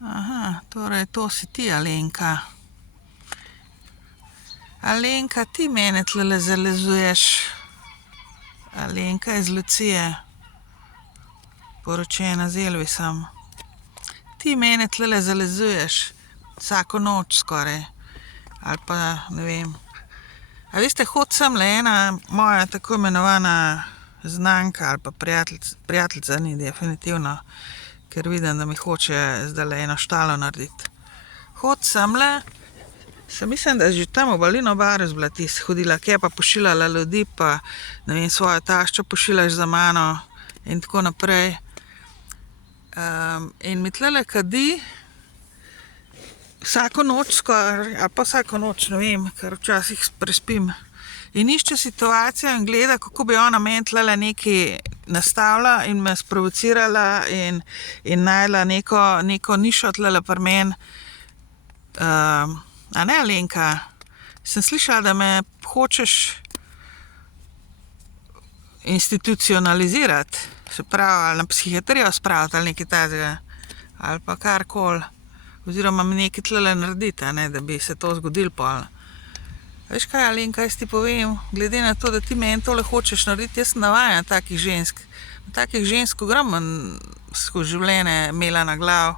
Aha, torej to si ti, Alenka. Alenka, ti mene tlele zalezuješ. Alenka iz Lucije, poročena z Elvisom. Ti mene tlele zalezuješ vsako noč skoraj. Ali pa, ne vem. A veste, hod sem le ena moja tako imenovana znanka ali pa prijateljica ni definitivno, ker vidim, da mi hoče zdaj eno štalo narediti. Hod semle, mislim, da že tam v Balino Barus bila ti hodila, kje pa pošiljala ljudi, pa ne vem, svojo taščo pošiljaš za mano in tako naprej. In mi tlele kadi vsako noč skoraj, ali pa vsako noč, ne vem, ker včasih prespim. In išče situacijo in gleda, kako bi ona meni tlele nekaj nastavila in me sprovocirala in najela neko nišo tlele pri meni. A ne, Alenka? Sem slišala, da me hočeš institucionalizirati, se pravi, ali na psihiatrijo spraviti, ali nekaj takega, ali pa karkoli, oziroma mi nekaj tlele narediti, ne, da bi se to zgodilo pol. Veš kaj, Alenka, jaz ti povem, glede na to, da ti meni tole hočeš narediti, jaz sem navajena takih žensk. Takih žensk ogromno skozi življenje imela na glav,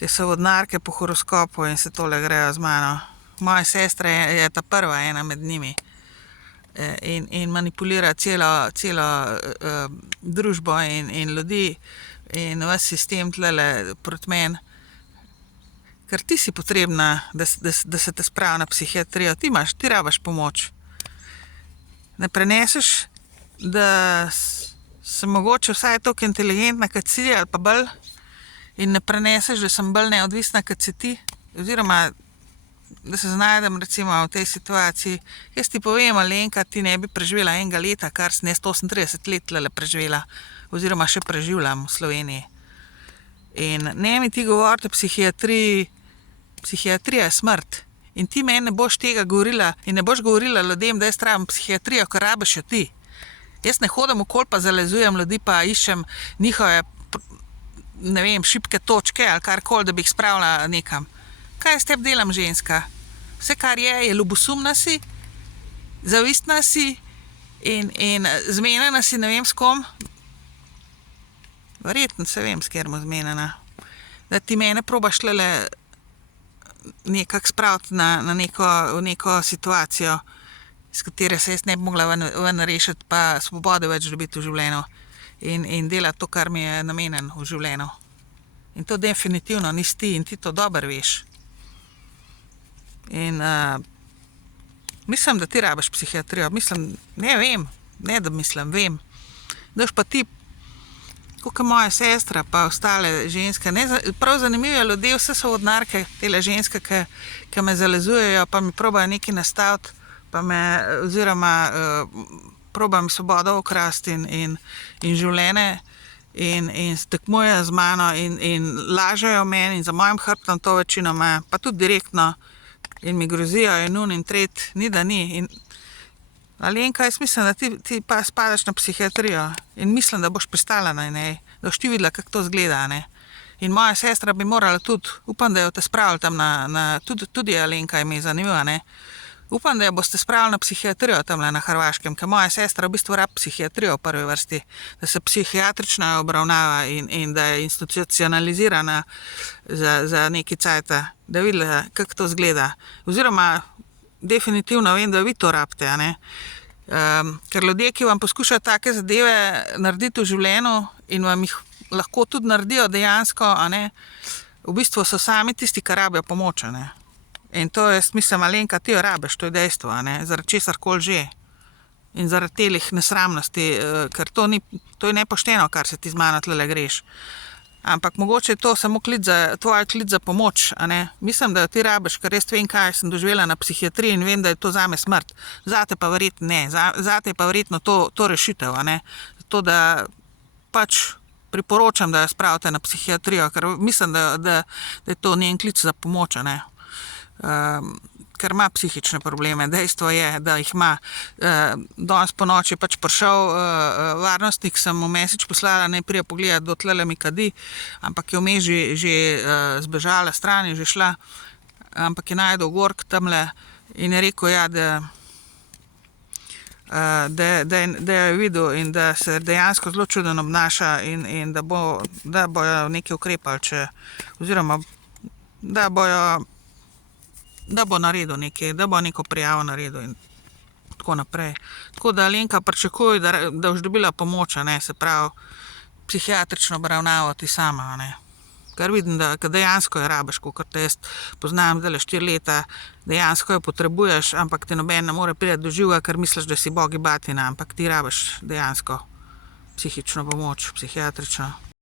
ki so vodnarke po horoskopu in se tole grejo z mano. Moja sestra je ta prva ena med njimi in manipulira celo družbo in ljudi in ves sistem tlele proti meni. Ker ti si potrebna, da se te spravi na psihiatrijo, ti rabaš pomoč. Ne preneseš, da sem mogoče vsaj toliko inteligentna, kot si, ali pa bolj, in ne preneseš, da sem bolj neodvisna, kot si ti, oziroma, da se znajdem recimo v tej situaciji. Jaz ti povem, Alenka, ti ne bi preživela enega leta, kar sem jaz 38 let tlele preživela, oziroma še preživljam v Sloveniji. In ne mi ti govoriti o psihiatriji, psihiatrija je smrt. In ti meni ne boš tega govorila in ne boš govorila ljudem, da jaz trebam psihiatrijo, ker rabiš jo ti. Jaz ne hodim okoli pa zalezujem ljudi, pa iščem njihove, ne vem, šibke točke ali karkoli, da bi jih spravila nekam. Kaj jaz tebi delam, ženska? Vse, kar je ljubosumna si, zavistna si in zmenjena si, ne vem s kom. Verjetno se vem, s kjerom zmenjena. Da ti mene probaš tlele nekako spraviti na neko situacijo, iz katere se jaz ne bi mogla ven rešiti, pa svobode več dobiti v življenju in delati to, kar mi je namenjen v življenju. In to definitivno nisi ti in ti to dobro veš. In mislim, da ti rabiš psihiatrijo. Mislim, ne vem, ne da mislim, vem. Daš pa ti, kot moja sestra, pa ostale ženske. Prav zanimive ljudje, vse so vodnarke, tele ženske, ki me zalezujejo, pa mi probajo nekaj nastaviti, pa me, oziroma probajo mi svobodo ukrasti in življenje in tekmujejo z mano in lažejo meni in za mojim hrbtom to večinoma, pa tudi direktno in mi grozijo in nun in tret, ni da ni. In Alenka, jaz mislim, da ti pa spadaš na psihiatrijo in mislim, da boš pristala na njej, da boš ti videla, kako to zgleda, ne. In moja sestra bi morala tudi, upam, da jo te spravili tam tudi Alenka je mi zanimiva, ne. Upam, da jo boste spravili na psihiatrijo tamle na Hrvaškem, ker moja sestra v bistvu rabi psihiatrijo v prvi vrsti, da se psihiatrično obravnava in da je institucionalizirana za nekaj cajta, da videla, kako to zgleda. Oziroma, definitivno vem, da vi to rabite, a ne. Ker ljudje, ki vam poskušajo take zadeve narediti v življenju in vam jih lahko tudi naredijo dejansko, a ne, v bistvu so sami tisti, ki rabijo pomoč, a ne. In to jaz mislim, Alenka, ti jo rabiš, to je dejstvo, a ne, zaradi česarkoli že. In zaradi telih nesramnosti, ker to je nepošteno, kar se ti z mano tlele greš. Ampak mogoče je to samo tvoj klic za pomoč, a ne. Mislim, da jo ti rabiš, ker jaz vem, kaj sem doživela na psihiatriji in vem, da je to zame smrt. Zate pa verjetno ne, zate je pa verjetno to rešitev, a ne. Zato, da pač priporočam, da jo spravite na psihiatrijo, ker mislim, da je to njen klic za pomoč, a ne. ker ima psihične probleme. Dejstvo je, da jih ima. Danes po noči je pač prišel varnostnik, sem mu message poslala, naj prije pogledati, do tlele mi kadi, ampak je vmes že zbežala stran, je že šla, ampak je najdel gork tamle in je rekel, ja, da je videl in da se dejansko zelo čuden obnaša in da bojo nekaj ukrepali, oziroma da bo naredil nekaj, da bo neko prijavo naredil in tako naprej. Tako da Alenka pričakuje, da boš dobila pomoč, se pravi, psihiatrično obravnavo ti sama, Ker vidim, da dejansko jo rabiš, kakor te jaz poznam zdaj 4 leta, dejansko jo potrebuješ, ampak te noben ne more priti do živega, ker misliš, da si bogi batina, ampak ti rabiš dejansko psihično pomoč, psihiatrično.